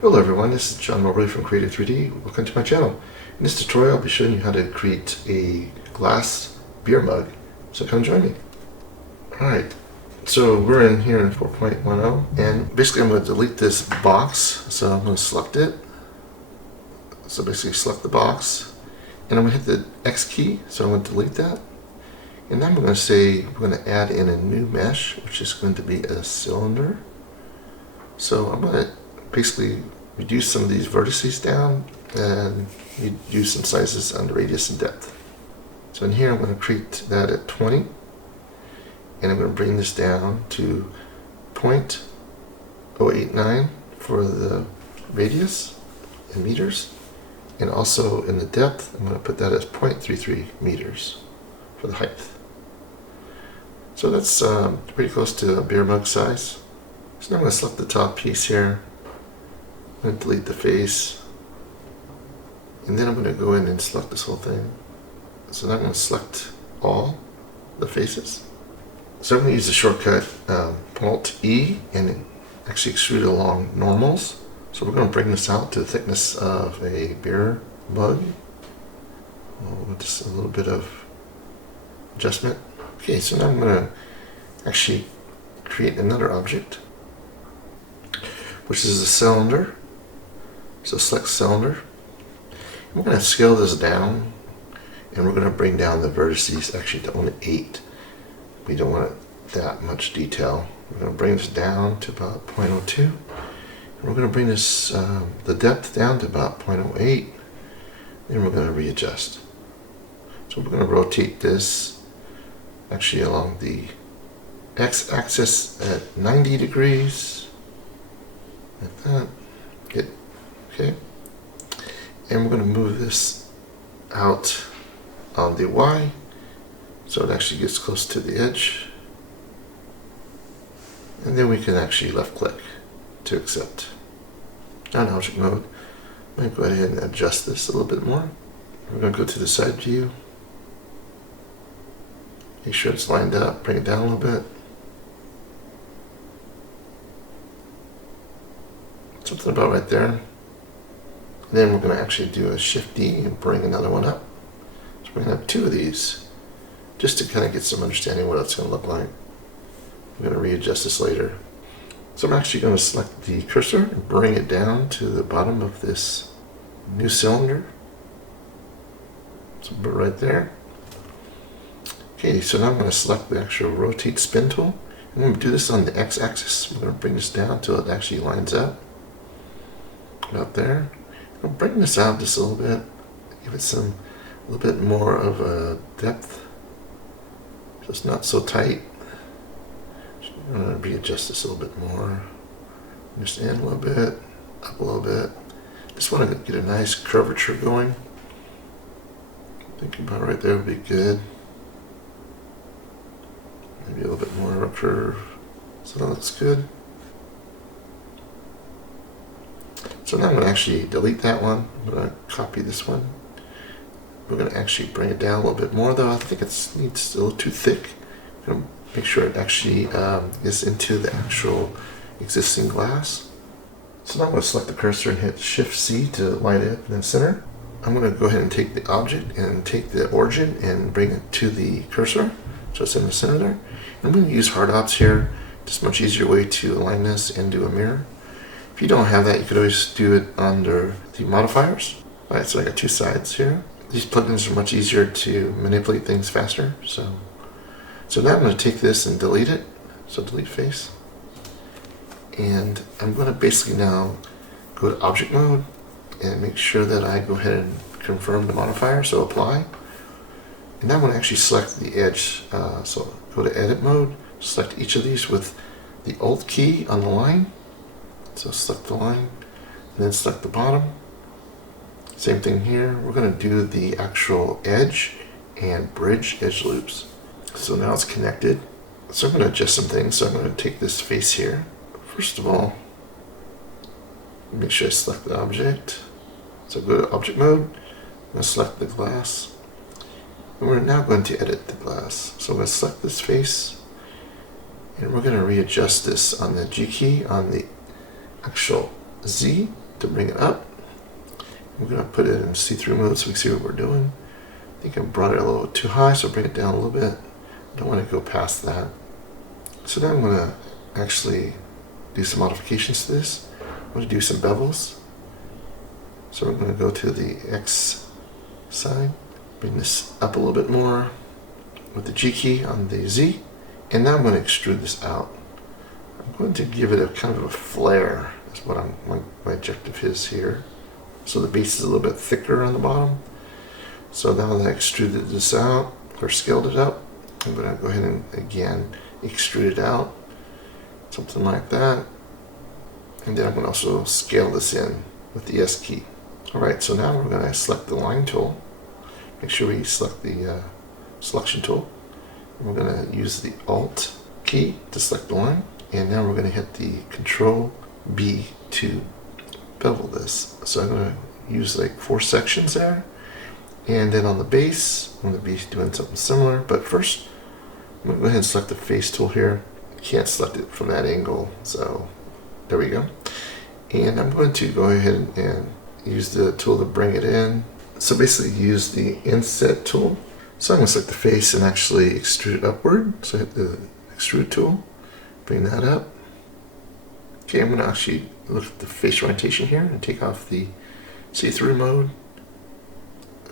Hello everyone, this is John Moberly from Creative 3D. Welcome to my channel. In this tutorial I'll be showing you how to create a glass beer mug. So come join me. Alright, so we're in here in 4.10 and basically I'm going to delete this box. So I'm going to select it. So basically select the box and I'm going to hit the X key. So I'm going to delete that. And then I'm going to say we're going to add in a new mesh, which is going to be a cylinder. So I'm going to basically reduce some of these vertices down and use some sizes on the radius and depth. So in here I'm going to create that at 20 and I'm going to bring this down to 0.089 for the radius in meters, and also in the depth I'm going to put that as 0.33 meters for the height. So that's pretty close to a beer mug size. So now I'm going to select the top piece here. I'm going to delete the face, and then I'm going to go in and select this whole thing. So now I'm going to select all the faces. So I'm going to use the shortcut Alt-E and actually extrude along normals. So we're going to bring this out to the thickness of a beer mug with just a little bit of adjustment. Okay, so now I'm going to actually create another object, which is a cylinder. So select cylinder. We're going to scale this down and we're going to bring down the vertices actually to only 8. We don't want that much detail. We're going to bring this down to about 0.02 and we're going to bring this the depth down to about 0.08 and we're going to readjust. So we're going to rotate this actually along the x-axis at 90 degrees like that. Okay, and we're going to move this out on the Y so it actually gets close to the edge, and then we can actually left click to accept. Now in object mode, I'm going to go ahead and adjust this a little bit more. We're going to go to the side view, make sure it's lined up, bring it down a little bit. Something about right there. Then we're going to actually do a Shift D and bring another one up. So we're going to have 2 of these just to kind of get some understanding what it's going to look like. We're going to readjust this later. So I'm actually going to select the cursor and bring it down to the bottom of this new cylinder. So put it right there. Okay, so now I'm going to select the actual rotate spin tool. I'm going to do this on the x-axis. We're going to bring this down until it actually lines up. About there. I'll bring this out just a little bit, give it a little bit more of a depth, so it's not so tight. I'm going to readjust this a little bit more, just in a little bit, up a little bit. Just want to get a nice curvature going. Thinking about right there would be good. Maybe a little bit more of a curve, so that looks good. So now I'm going to actually delete that one. I'm going to copy this one. We're going to actually bring it down a little bit more though. I think it needs a little too thick. I'm going to make sure it actually is into the actual existing glass. So now I'm going to select the cursor and hit Shift C to line it up in the center. I'm going to go ahead and take the object and take the origin and bring it to the cursor. So it's in the center there. I'm going to use hard ops here. Just a much easier way to align this and do a mirror. If you don't have that, you could always do it under the modifiers. Alright, so I got 2 sides here. These plugins are much easier to manipulate things faster. So now I'm going to take this and delete it. So delete face. And I'm going to basically now go to object mode and make sure that I go ahead and confirm the modifier, so apply. And now I'm going to actually select the edge. So go to edit mode, select each of these with the Alt key on the line. So select the line, and then select the bottom. Same thing here. We're going to do the actual edge and bridge edge loops. So now it's connected. So I'm going to adjust some things. So I'm going to take this face here. First of all, make sure I select the object. So go to object mode. I'm going to select the glass. And we're now going to edit the glass. So I'm going to select this face. And we're going to readjust this on the G key on the actual Z to bring it up. We're going to put it in see-through mode so we can see what we're doing. I think I brought it a little too high, so bring it down a little bit. Don't want to go past that. So now I'm going to actually do some modifications to this. I'm going to do some bevels. So we're going to go to the X side, bring this up a little bit more with the G key on the Z, and now I'm going to extrude this out. I'm going to give it a kind of a flare, is what my objective is here. So the base is a little bit thicker on the bottom. So now that I extruded this out, or scaled it up, I'm going to go ahead and again extrude it out, something like that. And then I'm going to also scale this in with the S key. Alright, so now we're going to select the line tool. Make sure we select the selection tool. And we're going to use the Alt key to select the line. And now we're going to hit the Control B to bevel this. So I'm going to use like 4 sections there. And then on the base, I'm going to be doing something similar. But first, I'm going to go ahead and select the face tool here. I can't select it from that angle, so there we go. And I'm going to go ahead and use the tool to bring it in. So basically use the inset tool. So I'm going to select the face and actually extrude it upward. So hit the extrude tool, bring that up. Okay, I'm going to actually look at the face orientation here and take off the see-through mode.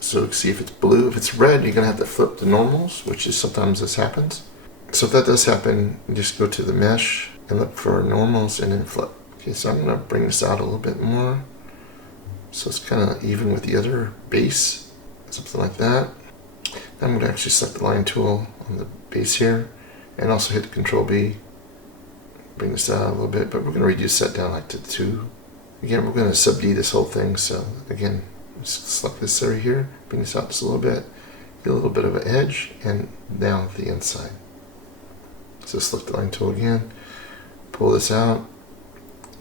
So see if it's blue. If it's red, you're going to have to flip the normals, which is sometimes this happens. So if that does happen, you just go to the mesh and look for normals and then flip. Okay, so I'm going to bring this out a little bit more. So it's kind of even with the other base, something like that. Now I'm going to actually select the line tool on the base here and also hit Control B. Bring this out a little bit, but we're going to reduce that down like to 2. Again, we're going to sub D this whole thing. So again, just select this area here, bring this out just a little bit, get a little bit of an edge, and down the inside. So select the line tool again, pull this out,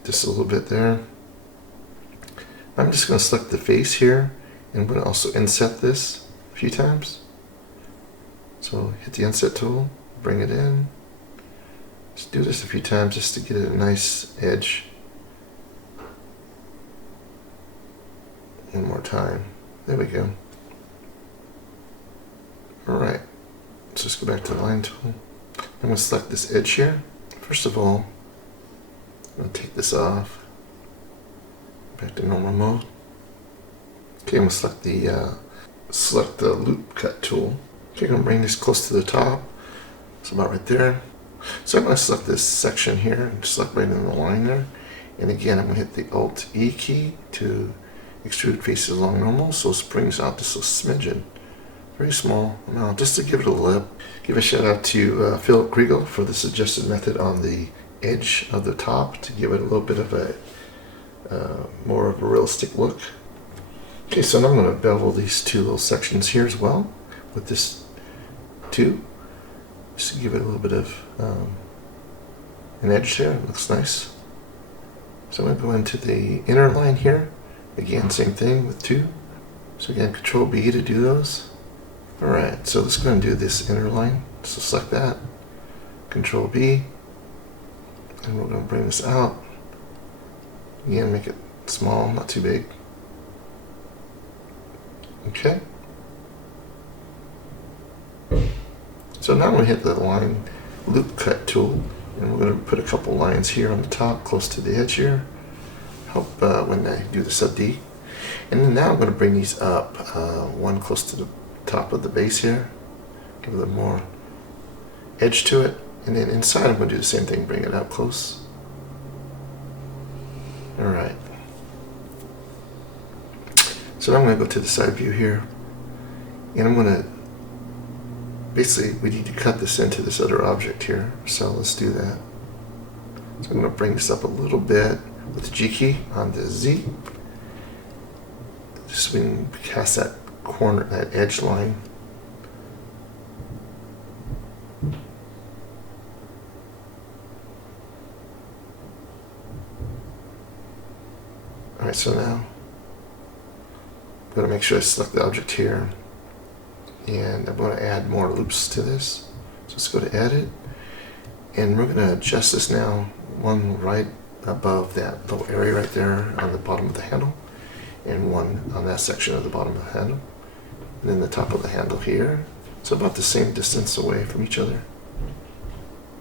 just a little bit there. I'm just going to select the face here, and I'm going to also inset this a few times. So hit the inset tool, bring it in. Just do this a few times just to get a nice edge. One more time. There we go. Alright, let's just go back to the line tool. I'm going to select this edge here. First of all, I'm going to take this off. Back to normal mode. Okay, I'm going to select the loop cut tool. Okay, I'm going to bring this close to the top. It's about right there. So I'm going to select this section here and select right in the line there. And again, I'm going to hit the Alt E key to extrude faces along normal, so it springs out just a smidgen. Very small amount, just to give it a lip. Give a shout out to Philip Kriegel for the suggested method on the edge of the top to give it a little bit of a more of a realistic look. Okay, so now I'm going to bevel these 2 little sections here as well with this 2, just to give it a little bit of an edge there. It looks nice. So I'm going to go into the inner line here. Again, same thing with 2. So again, Control B to do those. Alright, so let's go and do this inner line. So select that, Control B, and we're going to bring this out. Again, make it small, not too big. Okay. So now I'm going to hit the line loop cut tool, and we're going to put a couple lines here on the top, close to the edge here. Help when I do the sub D. And then now I'm going to bring these up, one close to the top of the base here. Give a little more edge to it. And then inside I'm going to do the same thing, bring it up close. Alright. So now I'm going to go to the side view here. And I'm going to, basically we need to cut this into this other object here. So let's do that. So I'm going to bring this up a little bit with the G key on the Z. Just so we can cast that corner, that edge line. Alright, so now I'm going to make sure I select the object here, and I'm going to add more loops to this. So let's go to edit, and we're going to adjust this now one right above that little area right there on the bottom of the handle, and one on that section of the bottom of the handle, and then the top of the handle here. So about the same distance away from each other.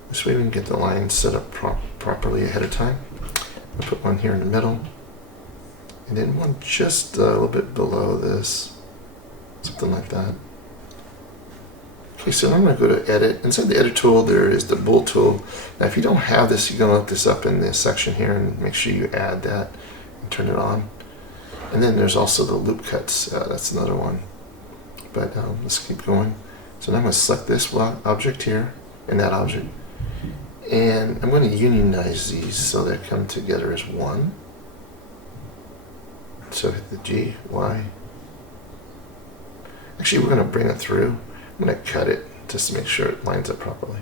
This way we can get the lines set up properly ahead of time. I'll put one here in the middle, and then one just a little bit below this, something like that. Okay, so I'm going to go to Edit. Inside the Edit tool, there is the Bool tool. Now, if you don't have this, you're going to look this up in this section here and make sure you add that and turn it on. And then there's also the Loop Cuts. That's another one. But let's keep going. So now I'm going to select this object here and that object. And I'm going to unionize these so they come together as one. So hit the G, Y. Actually, we're going to bring it through. I'm going to cut it just to make sure it lines up properly.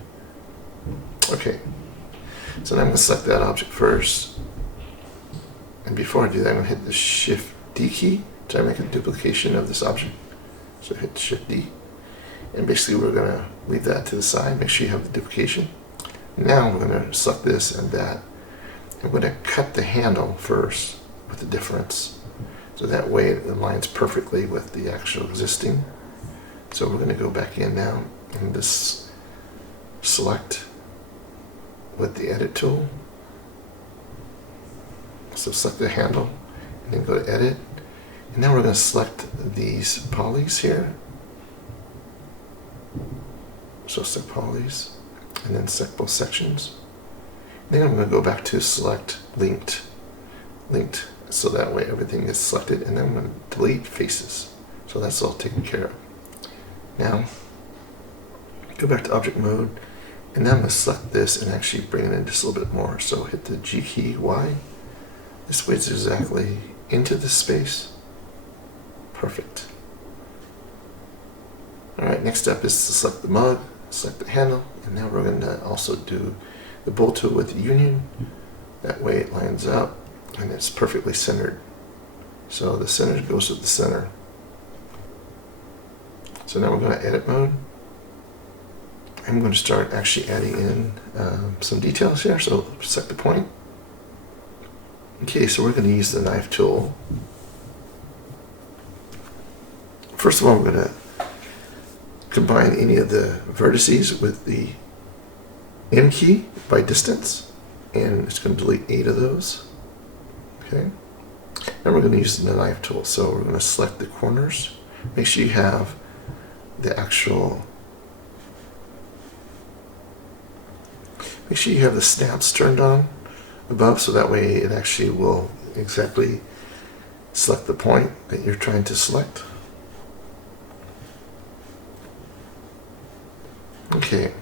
Okay, so now I'm going to select that object first. And before I do that, I'm going to hit the Shift D key to make a duplication of this object. So hit Shift D. And basically we're going to leave that to the side, make sure you have the duplication. Now we're going to select this and that. I'm going to cut the handle first with the difference. So that way it aligns perfectly with the actual existing. So we're going to go back in now and just select with the Edit tool. So select the handle and then go to Edit. And now we're going to select these polys here. So select polys and then select both sections. Then I'm going to go back to select linked. So that way everything is selected, and then I'm going to delete faces. So that's all taken care of. Now, go back to object mode, and now I'm going to select this and actually bring it in just a little bit more. So hit the G key, Y. This way it's exactly into the space. Perfect. Alright, next step is to select the mug, select the handle, and now we're going to also do the Bool tool with the union. That way it lines up and it's perfectly centered. So the center goes with the center. So now we're going to Edit mode. I'm going to start actually adding in some details here. So select the point. Okay, so we're going to use the knife tool. First of all, we're going to combine any of the vertices with the M key by distance, and it's going to delete 8 of those. Okay. Now we're going to use the knife tool. So we're going to select the corners. Make sure you have the actual. Make sure you have the snaps turned on above, so that way it actually will exactly select the point that you're trying to select. Okay.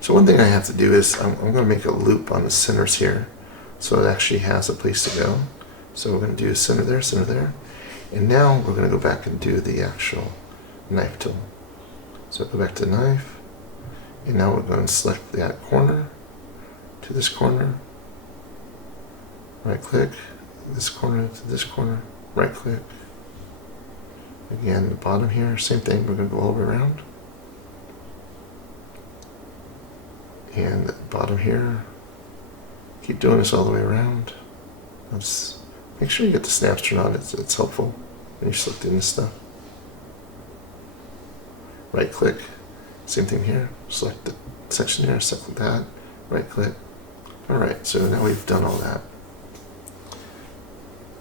So one thing I have to do is I'm going to make a loop on the centers here, so it actually has a place to go. So we're going to do center there, and now we're going to go back and do the actual knife tool. So go back to knife, and now we're going to select that corner to this corner, right click, this corner to this corner, right click. Again, the bottom here, same thing, we're going to go all the way around. And the bottom here, keep doing this all the way around. Let's make sure you get the snaps turned on. It's helpful when you're selecting this stuff. Right click, same thing here. Select the section there, select that, right click. Alright, so now we've done all that.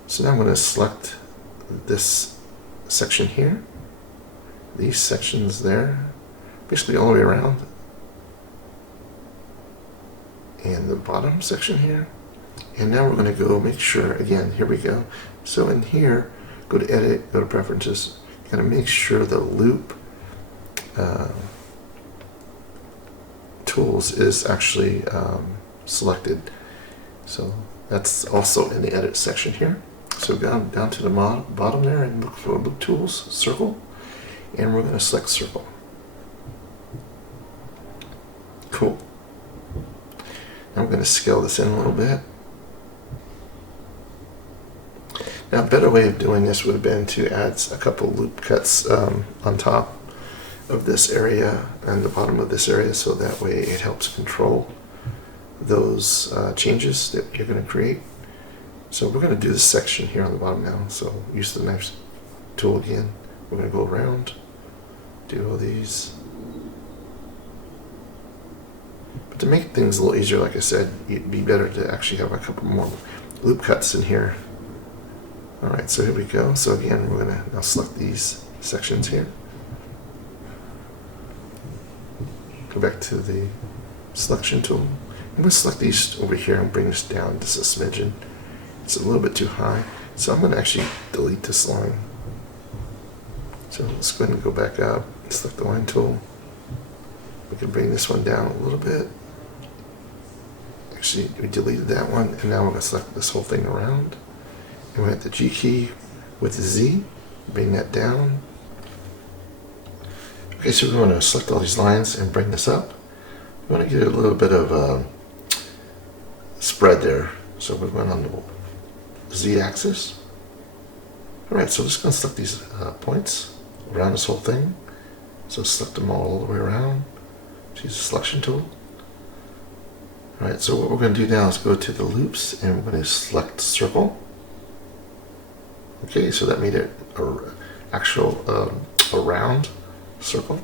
So now I'm going to select this section here, these sections there, basically all the way around. And the bottom section here. And now we're going to go make sure, again, here we go. So in here, go to Edit, go to Preferences. You got to make sure the loop tools is actually selected. So that's also in the Edit section here. So down to the bottom there and look for Loop Tools, Circle. And we're going to select Circle. Cool. I'm going to scale this in a little bit. Now, a better way of doing this would have been to add a couple loop cuts on top of this area and the bottom of this area, so that way it helps control those changes that you're going to create. So we're going to do this section here on the bottom now. So use the knife tool again. We're going to go around, do all these. But to make things a little easier, like I said, it'd be better to actually have a couple more loop cuts in here. Alright, so here we go. So again, we're going to now select these sections here. Go back to the selection tool. I'm going to select these over here and bring this down just a smidgen. It's a little bit too high. So I'm going to actually delete this line. So let's go ahead and go back up, select the line tool. We can bring this one down a little bit. Actually, we deleted that one, and now we're going to select this whole thing around. And we hit the G key with the Z, bring that down. Okay, so we want to select all these lines and bring this up. We want to get a little bit of spread there. So we're going on the Z axis. Alright, so we're just going to select these points around this whole thing. So select them all the way around. Use the selection tool. Alright, so what we're going to do now is go to the loops and we're going to select circle. Okay, so that made it a round circle.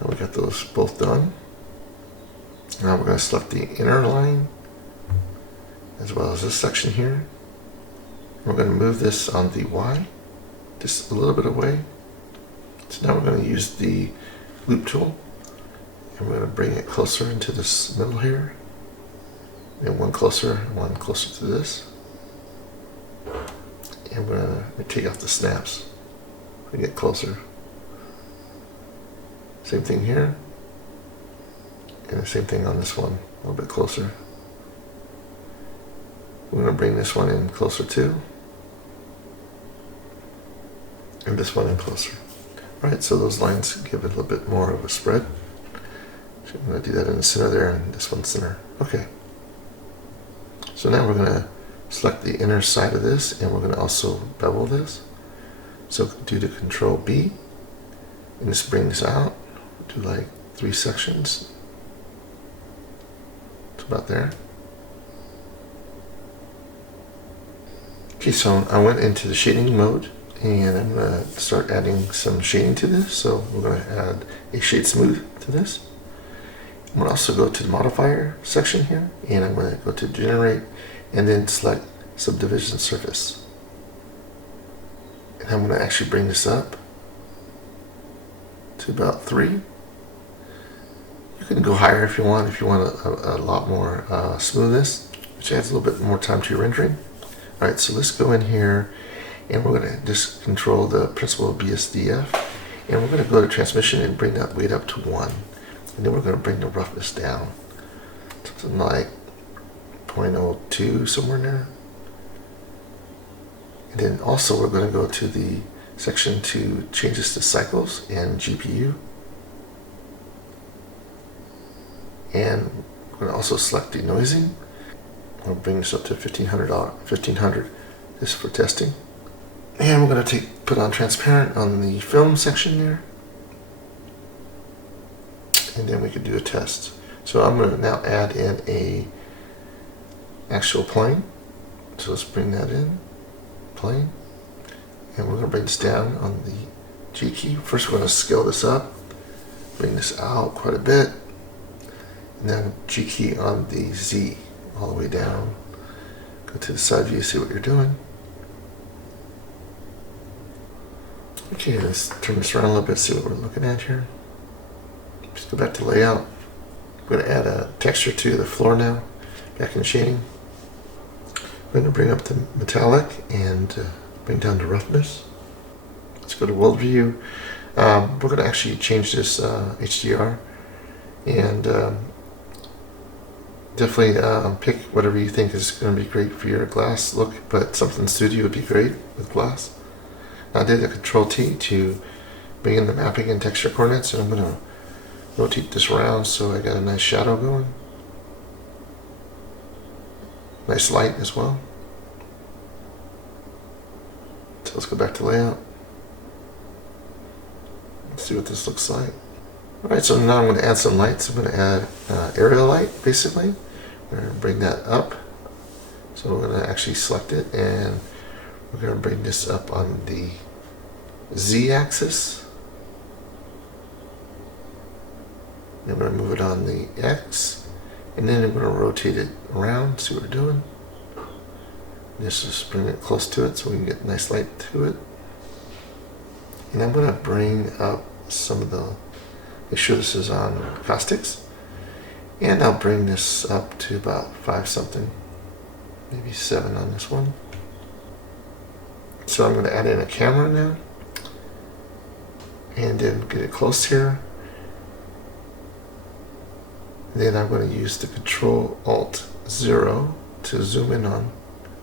And we got those both done. Now we're going to select the inner line as well as this section here. We're going to move this on the Y just a little bit away. So now we're going to use the loop tool and we're going to bring it closer into this middle here. And one closer to this. And we're going to take off the snaps and get closer. Same thing here. And the same thing on this one, a little bit closer. We're going to bring this one in closer too. And this one in closer. Alright, so those lines give it a little bit more of a spread. So I'm going to do that in the center there and this one center. Okay. So now we're going to select the inner side of this and we're going to also bevel this. So do the Control B and just bring this out. Do like 3 sections. It's about there. Okay, so I went into the shading mode and I'm going to start adding some shading to this. So we're going to add a shade smooth to this. I'm going to also go to the modifier section here and I'm going to go to generate and then select subdivision surface. And I'm going to actually bring this up to about 3. You can go higher if you want a lot more smoothness, which adds a little bit more time to your rendering. Alright, so let's go in here and we're going to just control the principal of BSDF and we're going to go to transmission and bring that weight up to 1. And then we're going to bring the roughness down. Something like 0.02, somewhere in there. And then also we're going to go to the section to change this to cycles and GPU. And we're going to also select denoising. We'll bring this up to 1500 just for testing. And we're going to put on transparent on the film section there. And then we could do a test. So I'm going to now add in a actual plane. So let's bring that in, plane. And we're going to bring this down on the G key. First we're going to scale this up, bring this out quite a bit. And then G key on the Z all the way down. Go to the side view, see what you're doing. Okay, let's turn this around a little bit, see what we're looking at here. Just go back to layout. We're going to add a texture to the floor now, back in shading. We're going to bring up the metallic and bring down the roughness. Let's go to world view. We're going to actually change this HDR and definitely pick whatever you think is going to be great for your glass look, but something studio would be great with glass. I did a Control T to bring in the mapping and texture coordinates, and I'm going to rotate this around so I got a nice shadow going. Nice light as well. So let's go back to layout. Let's see what this looks like. Alright, so now I'm going to add some lights. I'm going to add area light, basically. I'm We're going to bring that up. So we're going to actually select it, and we're going to bring this up on the Z-axis. Then we're going to move it on the X, and then we're going to rotate it around, see what we're doing. Just bring it close to it so we can get nice light to it. And I'm going to bring up some of the, make sure this is on caustics. And I'll bring this up to about 5 something, maybe 7 on this one. So I'm going to add in a camera now, and then get it close here. Then I'm going to use the Control-Alt-0 to zoom in on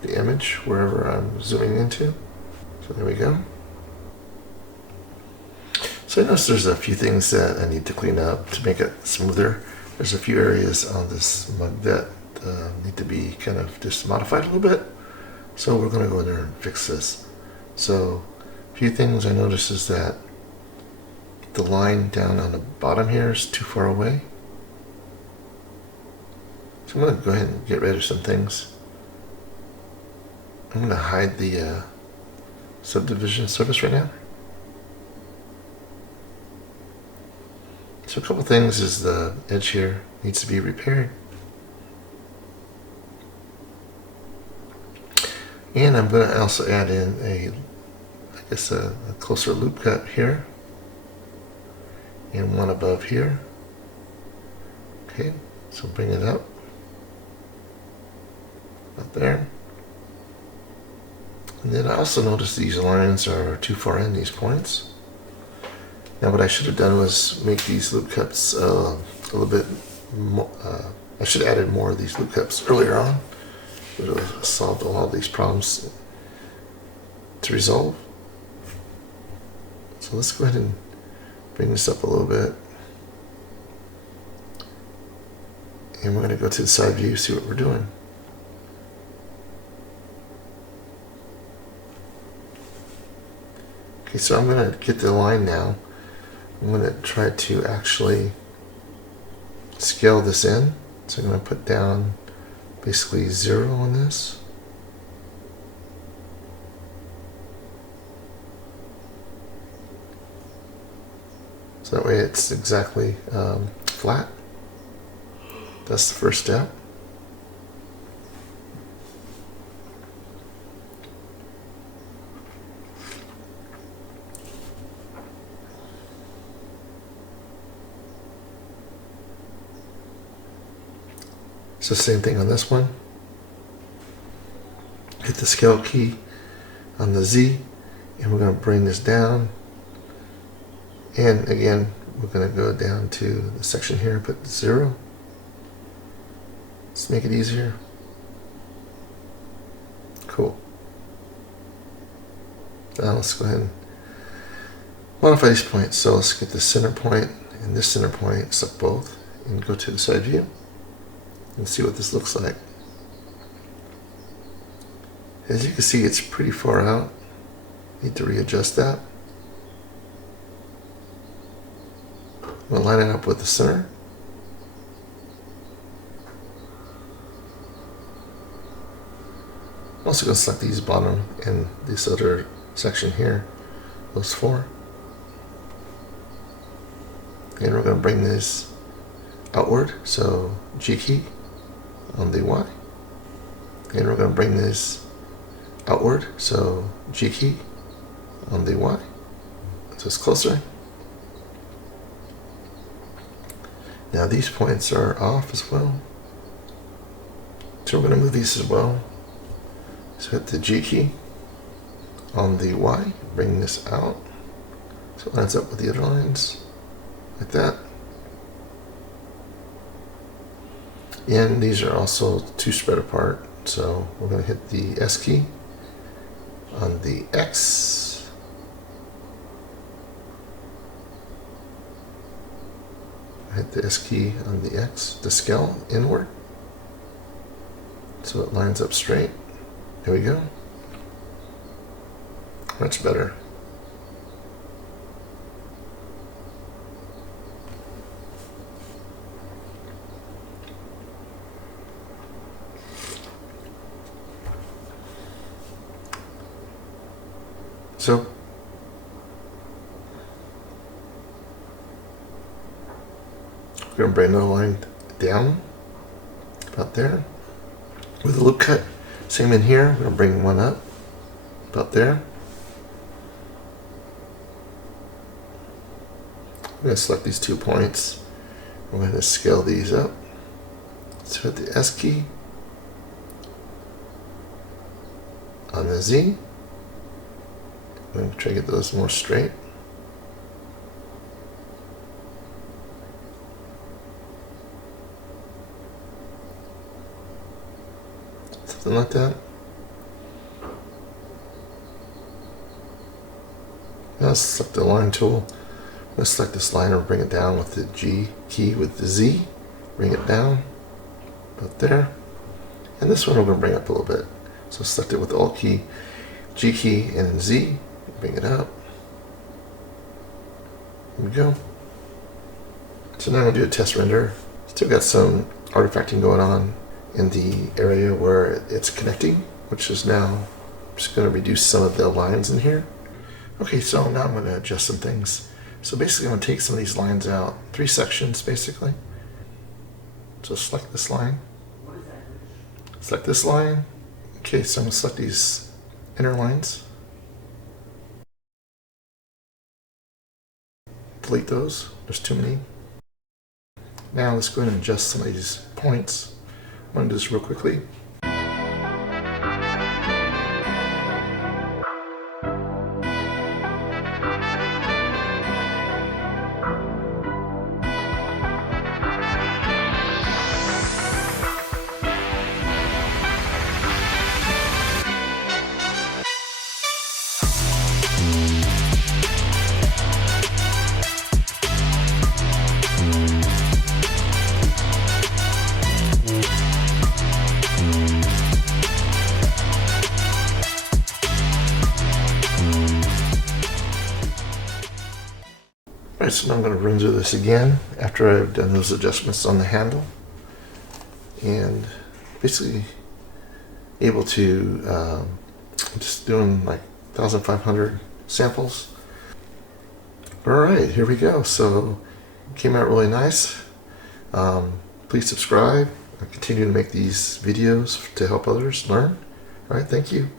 the image wherever I'm zooming into. So there we go. So I notice there's a few things that I need to clean up to make it smoother. There's a few areas on this mug that need to be kind of just modified a little bit. So we're going to go in there and fix this. So a few things I notice is that the line down on the bottom here is too far away. So I'm going to go ahead and get rid of some things. I'm going to hide the subdivision surface right now. So a couple things is the edge here needs to be repaired. And I'm going to also add in a closer loop cut here. And one above here. Okay, so bring it up. Up there. And then I also noticed these lines are too far in, these points. Now what I should have done was make these loop cuts a little bit more, I should have added more of these loop cuts earlier on. It would have solved a lot of these problems to resolve. So let's go ahead and bring this up a little bit. And we're going to go to the side view, see what we're doing. Okay, so I'm going to get the line now. I'm going to try to actually scale this in. So I'm going to put down basically 0 on this. So that way it's exactly flat. That's the first step. So same thing on this one. Hit the scale key on the Z, and we're going to bring this down. And again, we're going to go down to the section here, put 0. Let's make it easier. Cool. Now let's go ahead and modify these points. So let's get the center point and this center point, select both, and go to the side view and see what this looks like. As you can see, it's pretty far out. Need to readjust that. We'll line it up with the center. I'm also going to select these bottom and this other section here, those 4. And we're going to bring this outward, so G key on the Y. And we're going to bring this outward, so G key on the Y. So it's closer. Now these points are off as well. So we're going to move these as well. So hit the G key on the Y, bring this out so it lines up with the other lines, like that. And these are also too spread apart, so we're going to hit the S key on the X. Hit the S key on the X to scale inward so it lines up straight. There we go. Much better. So we're going to bring the line down about there with a loop cut. Same in here. We're going to bring one up about there. I'm going to select these 2 points. I'm going to scale these up. So hit the S key on the Z. I'm going to try to get those more straight. Something like that. Now select the line tool. I'm going to select this line and bring it down with the G key with the Z. Bring it down about there. And this one we're going to bring up a little bit. So select it with the Alt key, G key, and then Z. Bring it up. There we go. So now I'm going to do a test render. Still got some artifacting going on in the area where it's connecting, which is now just going to reduce some of the lines in here. Okay, so now I'm going to adjust some things. So basically I'm going to take some of these lines out, 3 sections basically. So select this line, select this line. Okay, so I'm going to select these inner lines. Delete those, there's too many. Now let's go ahead and adjust some of these points. I'm going to do this real quickly. Alright, so now I'm going to render this again after I've done those adjustments on the handle. And basically able to just doing like 1,500 samples. Alright, here we go. So it came out really nice. Please subscribe. I continue to make these videos to help others learn. Alright, thank you.